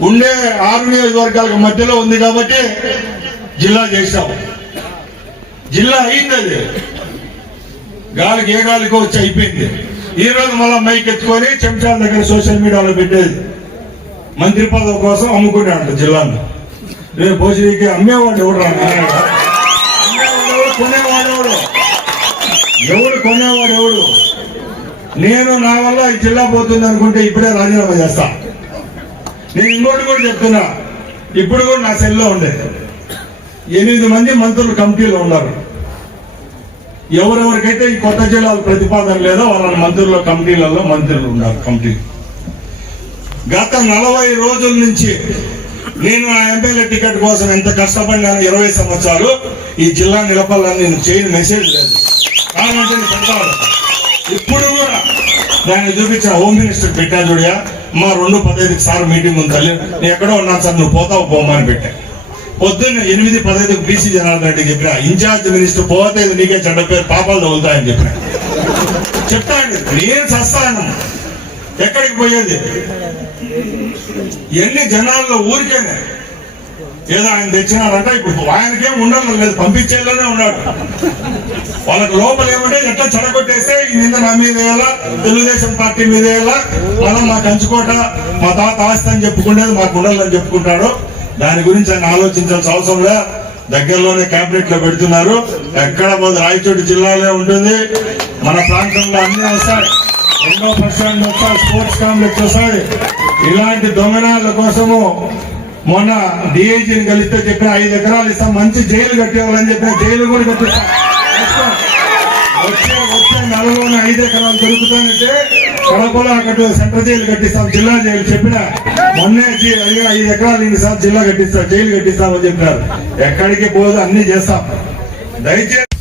ఉండే ఆరు నియోజకవర్గాలకు మధ్యలో ఉంది కాబట్టి జిల్లా చేశాం. జిల్లా అయింది అది. గాలికి ఏ గాలికి వచ్చి అయిపోయింది. ఈ రోజు మళ్ళీ మైక్ ఎత్తుకొని చెంచాల దగ్గర సోషల్ మీడియాలో పెట్టేది. మంత్రి పదవి కోసం అమ్ముకున్నాడు జిల్లాను. రేపు భోజనీకి అమ్మేవాడు ఎవడు అమ్మేవాడు ఎవడు? కొనేవాడు ఎవడు? ఎవడు కొనేవాడు ఎవడు? నేను నా వల్ల ఈ జిల్లా పోతుంది అనుకుంటే ఇప్పుడే రాజీనామా చేస్తాను నేను ఇంకోటి కూడా చెప్తున్నా. ఇప్పుడు కూడా నా సెల్లో ఉండే. ఎనిమిది మంది మంత్రులు కమిటీలో ఉన్నారు. ఎవరెవరికైతే ఈ కొత్త జిల్లాల ప్రతిపాదన లేదో వాళ్ళ మంత్రుల కమిటీలలో మంత్రులు ఉన్నారు కమిటీ. గత నలభై రోజుల నుంచి నేను నా ఎమ్మెల్యే టికెట్ కోసం ఎంత కష్టపడినాను ఇరవై సంవత్సరాలు ఈ జిల్లా నిలపాలని నేను చేయని మెసేజ్ లేదు. కావాలంటే ఇప్పుడు కూడా దాన్ని చూపించిన హోమ్ మినిస్టర్ పెట్టా చూడయా మా రెండు పదహైదుకి సార్ మీటింగ్ ఉంది తల్లి. నేను ఎక్కడో ఉన్నాను సార్ నువ్వు పోతావు పోమని పెట్టా. పొద్దున్న ఎనిమిది పదహైదుకు బీసీ జనార్దన్ రెడ్డి చెప్పిన ఇన్ఛార్జ్ మినిస్టర్ పోతే నీకే చెడ్డ పేరు పాపాలు తగులుతాయని చెప్పిన. చెప్తాను నేను సస్తాను. ఎక్కడికి పోయేది? ఎన్ని జనాల్లో ఊరికేనే. ఏదో ఆయన తెచ్చినారంట ఇప్పుడు ఆయనకేం ఉండడం లేదు పంపించేలానే ఉన్నాడు. వాళ్ళకి లోపల ఏమంటే ఎట్లా చెడగొట్టేస్తే నిన్న నా మీద వేయాలా తెలుగుదేశం పార్టీ మీద వేయాలా? మనం మా కంచుకోట మా తాత ఆస్తి అని చెప్పుకునేది మాకు ఉండాలని చెప్పుకుంటాడు. దాని గురించి ఆయన ఆలోచించాల్సిన అవసరం లే. దగ్గరలోనే క్యాబినెట్లో పెడుతున్నారు. ఎక్కడ పోదు రాయచోటి జిల్లాలో ఉంటుంది. మన ప్రాంతంలో అన్ని వస్తాయి. ఎన్నో పర్సెంట్ వస్తాయి స్పోర్ట్స్ కాంప్లెక్స్ వస్తాయి. ఇలాంటి దొంగనాల కోసము మొన్న డిఐజీని కలిస్తే చెప్పిన ఐదు ఎకరాలు ఇస్తాం. మంచి జైలు కట్టేవాళ్ళని చెప్పిన జైలు కూడా కట్టిస్తాం. వచ్చే వచ్చే నెలలోనే ఐదు ఎకరాలు దొరుకుతానంటే కడపలో అక్కడ సెంట్రల్ జైలు కట్టిస్తాం. జిల్లా జైలు చెప్పిన మొన్నే ఐదు ఎకరాలు ఇన్ని సార్ జిల్లా కట్టిస్తాం జైలు కట్టిస్తామని చెప్పినారు. ఎక్కడికి పోదు అన్ని చేస్తాం. దయచేసి